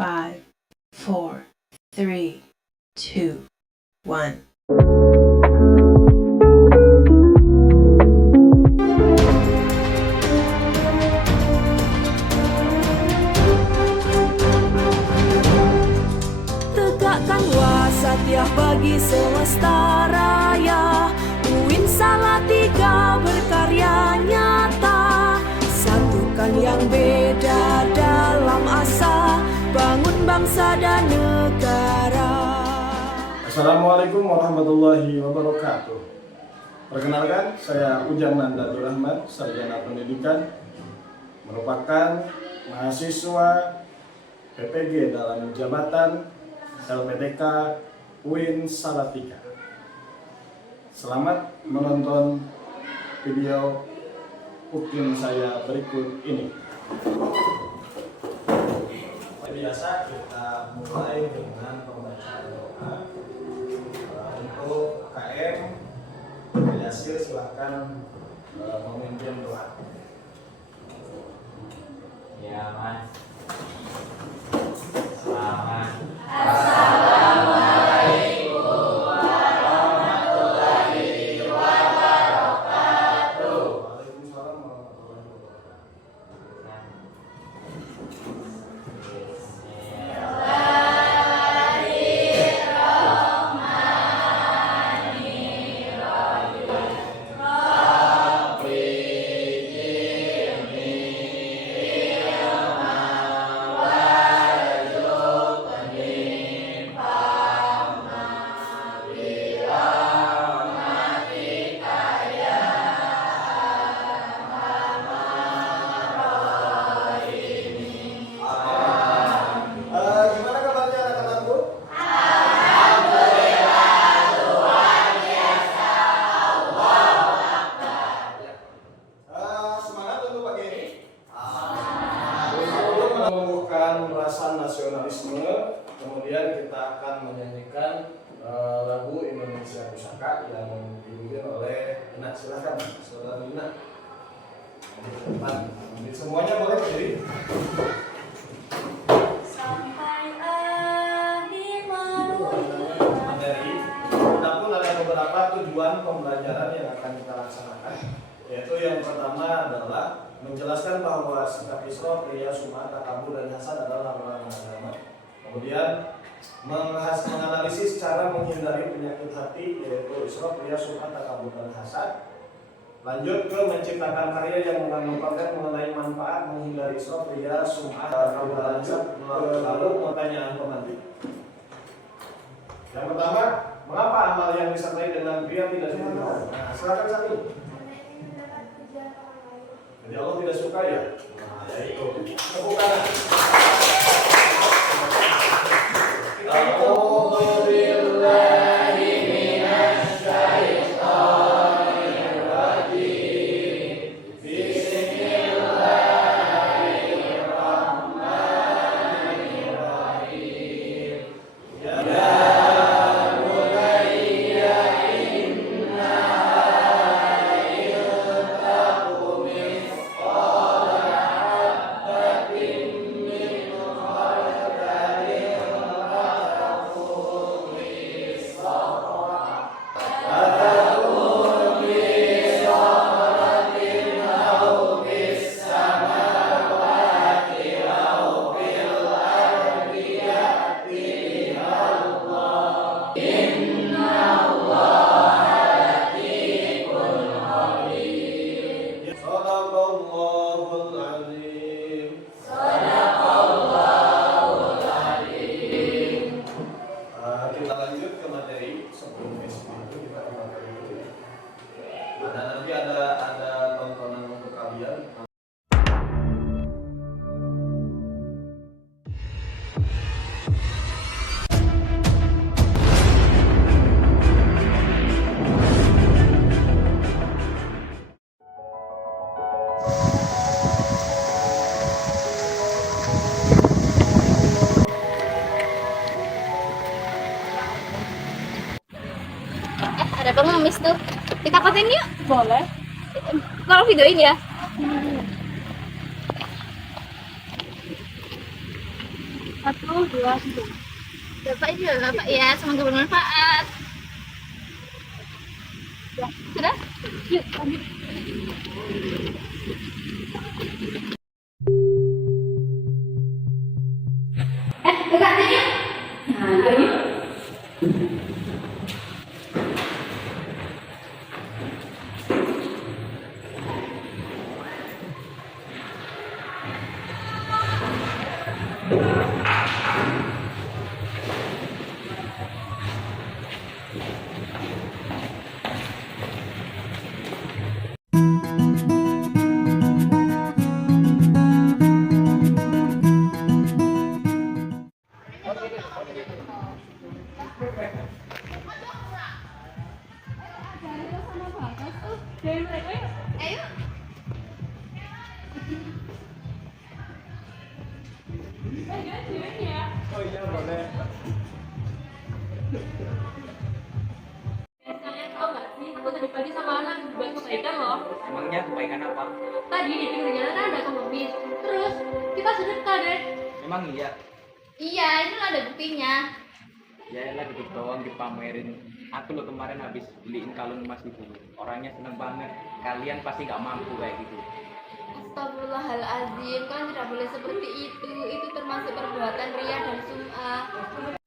5, 4, 3, 2, 1. Tegakkan wasatiyah bagi semesta raya, UIN Salatiga berkarya nyata, satukan yang beda dalam asa, bangun bangsa dan negara. Assalamualaikum warahmatullahi wabarakatuh. Perkenalkan, saya Ujang Nandatul Rahman, Sarjana Pendidikan, merupakan mahasiswa PPG dalam jabatan LPTK UIN Salatiga. Selamat menonton video UIN saya berikut ini. Biasa kita mulai dengan pembacaan doa. Untuk KM Yasir silahkan memimpin doa. Ya Mas. Selamat. Menumbuhkan rasa nasionalisme, kemudian kita akan menyanyikan lagu Indonesia Pusaka yang dibimbing oleh Ina. Silahkan, saudara Ina. Semuanya boleh berdiri. Sampai akhir Materi, kita pun ada beberapa tujuan pembelajaran yang akan kita laksanakan, yaitu yang pertama adalah menjelaskan bahwa sikap Isra, Riya, Sum'ah, Takabur, dan Hasad adalah larangan agama. Kemudian menganalisis cara menghindari penyakit hati, yaitu Isra, Riya, Sum'ah, Takabur, dan Hasad. Lanjut ke menciptakan karya yang mengandung konten mengenai manfaat menghindari Isra, Riya, Sum'ah, Takabur, dan Hasad. Lalu pertanyaan pemantik. Yang pertama, mengapa amal yang disertai dengan Riya tidak dibenarkan? Nah, silakan satu. Jadi Allah tidak suka ya? Nah, yaitu tepuk tangan. Kita lanjut ke materi. Sebelum itu kita ke materi dulu. Nah, nanti ada tontonan untuk kalian. Ada pengemis tuh. Kita konten yuk. boleh. Kalau videoin ya. 1, 2, 3. Bapak juga Bapak ya, semoga bermanfaat. Ya, sudah? Yuk, lanjut. Buka aja. Nah, yuk. Ayo. Oh iya boleh. Kalian tahu nggak sih, aku tadi pagi sama anak buat kebaikan loh. Emangnya kebaikan apa? Tadi di pinggir jalan kan ada pengemis. Terus kita sedekah deh. Emang iya? Iya, ini ada buktinya. Ya elah gitu doang dipamerin. Aku lo kemarin habis beliin kalung emas itu. Orangnya seneng banget. Kalian pasti nggak mampu kayak gitu. Astagfirullahaladzim, kan tidak boleh seperti itu. Itu termasuk perbuatan ria dan sum'ah.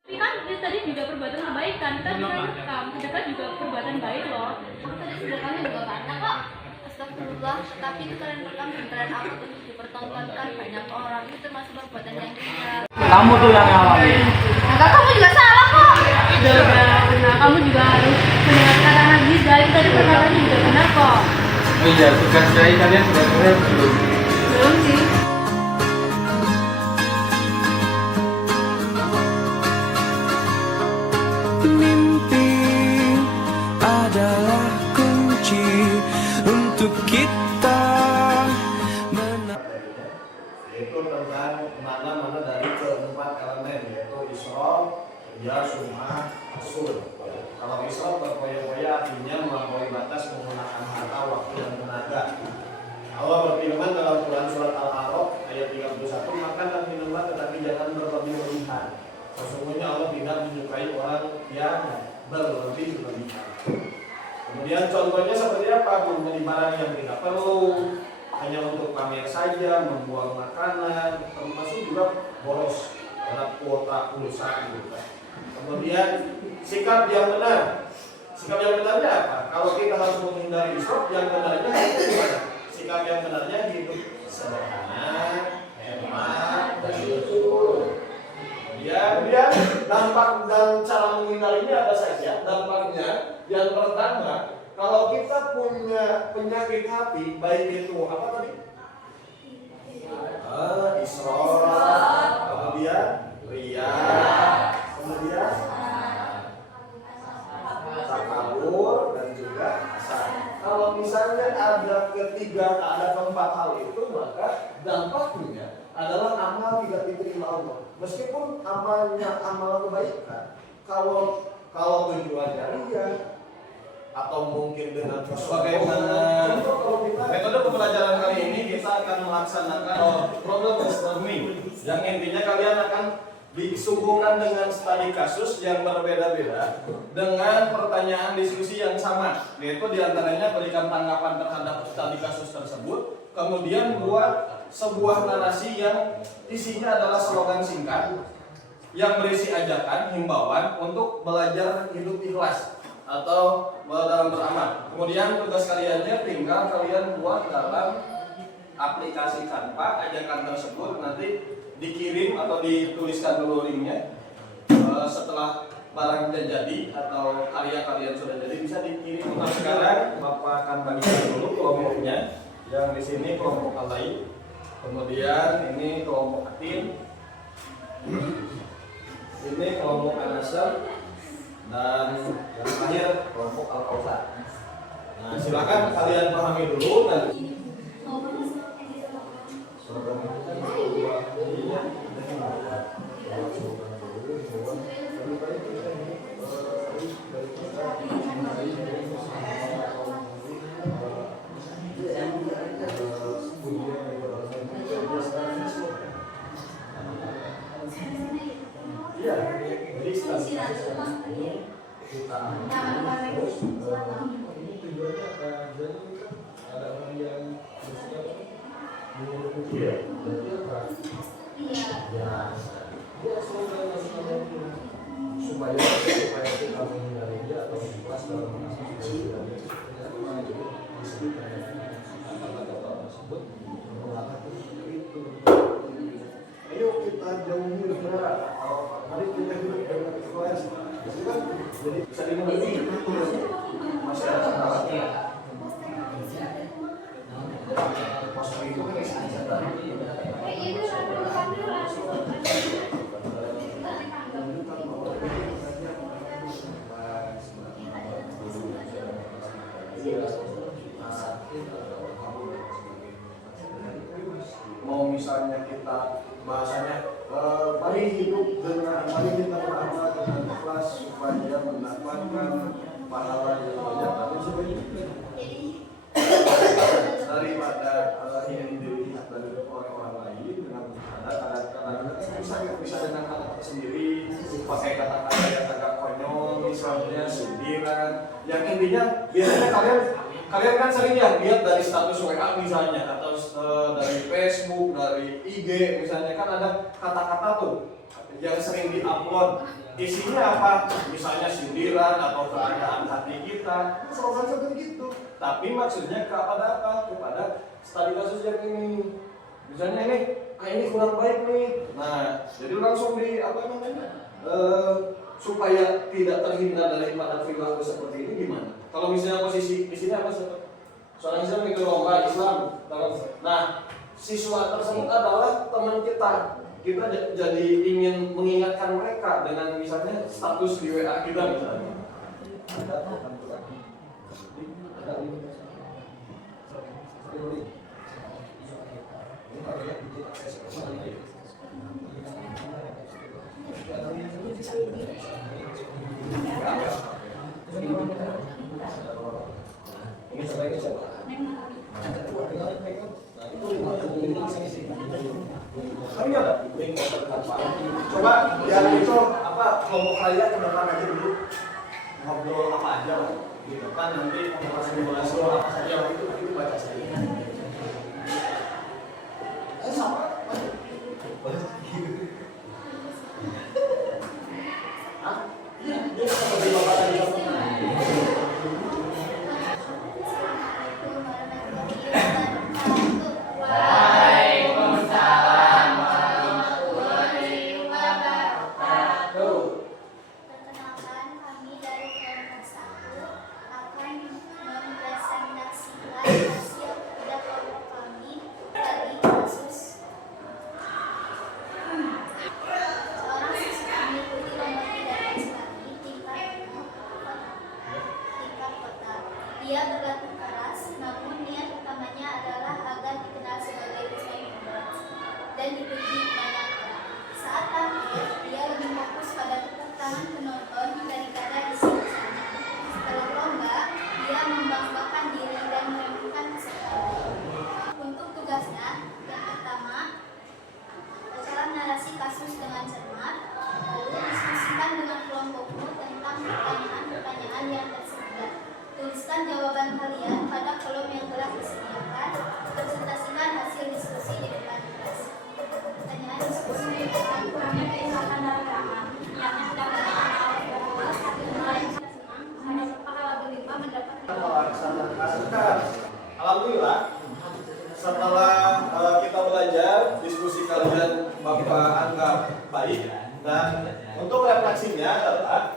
Tapi kan tadi juga perbuatan kebaikan. Kita bisa rekam. Sedekah juga perbuatan baik loh. Tadi sedekahnya juga banyak kok. Astagfirullah, tapi itu kalian rekam dan kalian upload untuk dipertontonkan banyak orang. Itu termasuk perbuatan yang ria. Kamu tuh yang ngalamin. Nah, kamu juga salah kok. Nah, kamu juga harus mendengarkan anak Giza. Itu tadi perkataannya juga benar kok. Oh iya, tugas dari kalian sudah selesai belum? Belum sih. Mimpi adalah kunci untuk kita Yaitu tentang mana-mana dari keempat elemen, yaitu Isra, Riyah, Sum'ah, Asul. Kalau Isra berpoya-poya artinya melampaui batas menggunakan harta, waktu, dan tenaga. Allah berfirman dalam Quran surat Al-A'raf ayat 31, makan dan minumlah tetapi jangan berlebih-lebihan. Sesungguhnya Allah tidak menyukai orang yang berlebih-lebihan. Kemudian contohnya seperti apa? Membeli barang yang tidak perlu, hanya untuk pamer saja, membuang makanan, termasuk juga boros terhadap kuota pulsa gitu. Kemudian sikap yang benar. Sikap yang benarnya apa? Kalau kita harus menghindari israf, yang benarnya itu gimana? Sikap yang benarnya hidup sederhana, hemat, dan jujur. Kemudian dampak dan cara menghindarinya apa saja? Dampaknya yang pertama, kalau kita punya penyakit hati, baik itu apa tadi? Israf, kemudian riya, kemudian takabur, dan juga hasad. Kalau misalnya ada keempat hal itu, maka dampaknya adalah amal tidak diterima Allah. Meskipun amalnya amal kebaikan, kalau tujuannya riya atau mungkin dengan bagaimana metode pembelajaran kali ini kita akan melaksanakan problem brainstorming yang intinya kalian akan disuguhkan dengan studi kasus yang berbeda-beda dengan pertanyaan diskusi yang sama, yaitu diantaranya berikan tanggapan terhadap studi kasus tersebut, kemudian buat sebuah narasi yang isinya adalah slogan singkat yang berisi ajakan, himbauan untuk belajar hidup ikhlas atau dalam beramal. Kemudian tugas kaliannya tinggal kalian buat dalam aplikasi Canva ajakan tersebut, nanti dikirim atau dituliskan dulu linknya. Setelah barangnya jadi atau karya kalian sudah jadi bisa dikirim. Nah, sekarang Bapak akan bagikan dulu kelompoknya. Yang di sini kelompok alai, kemudian ini kelompok atin, ini kelompok anasar, dan yang terakhir kelompok al-kausar. Nah, silakan kalian pahami dulu dan Iya, jadi stabilitas ini kita terus ini tujuannya apa? Jadi kan ada orang yang mengikuti ya, berarti apa? Ya, dia supaya kita menghindari dia atau kelas dalam menghindari dia disebut kata-kata tersebut mengatakan itu. Ayo kita jauhi saudara, mari kita hidup dengan ikhlas. Jadi bisa dimengerti masyarakat ya. Masuk itu kan mau misalnya kita bahasanya mari hidup dengan mari kita beramal dengan ikhlas supaya mendapatkan pahala yang banyak, tapi sebenarnya daripada ingin dilihat dari orang lain dengan kata-kata bisa dengan kata-kata sendiri, pakai kata-kata yang agak konyol, misalnya sindiran, yang intinya biasanya kalian kan sering ya lihat dari status WA misalnya, atau dari Facebook, dari IG misalnya, kan ada kata-kata tuh yang sering diupload, isinya apa? Misalnya sindiran atau keadaan hati kita, selalu seperti itu. Tapi maksudnya kepada apa? Kepada studi kasus yang ini. Misalnya ini kurang baik nih. Nah, jadi langsung di apa namanya? Supaya tidak terhindar daripada perilaku seperti ini gimana? Kalau misalnya posisi di sini apa sih? Soalnya Islam itu lomba Islam. Nah, siswa tersebut adalah teman kita. Kita jadi ingin mengingatkan mereka dengan misalnya status di WA kita misalnya. Ini sebagai siapa? Kami ada link coba yang itu apa kelompok kalian ke belakang aja dulu, ngobrol apa aja lah gitu kan, nanti simulasi apa saja itu baca saja. Sama iya dia seperti bapak tadi. Dia berlatih keras, namun niat utamanya adalah agar dikenal sebagai penyayang dan dipuji banyak orang. Saat tampil, dia lebih fokus pada tepuk tangan penonton daripada isi pesannya. Setelah lomba, dia membanggakan diri dan meremehkan peserta. Untuk tugasnya, yang pertama, bacalah narasi kasus dengan cermat, lalu diskusikan dengan kelompokmu tentang pertanyaan-pertanyaan yang tersedia. Tuliskan jawaban kalian pada kolom yang telah disediakan. Presentasikan hasil diskusi di depan kelas. Pertanyaan diskusi kurangnya keikatan dalam tangan yang hendak Alhamdulillah setelah kita belajar, diskusi kalian Bapak anggap baik, dan untuk refleksinya adalah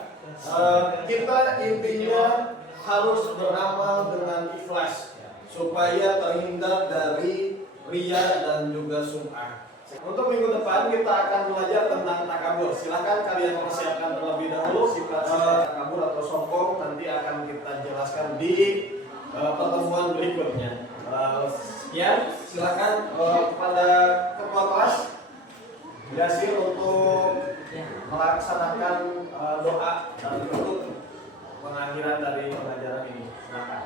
kita intinya harus beramal dengan ikhlas supaya terhindar dari riya dan juga sum'ah. Untuk minggu depan kita akan belajar tentang takabur. Silahkan kalian persiapkan terlebih dahulu sifat takabur atau sombong, nanti akan kita jelaskan di pertemuan berikutnya. Sekian, silakan kepada ketua kelas Yasir untuk melaksanakan doa dan penutup pengakhiran dari pelajaran ini. Silakan.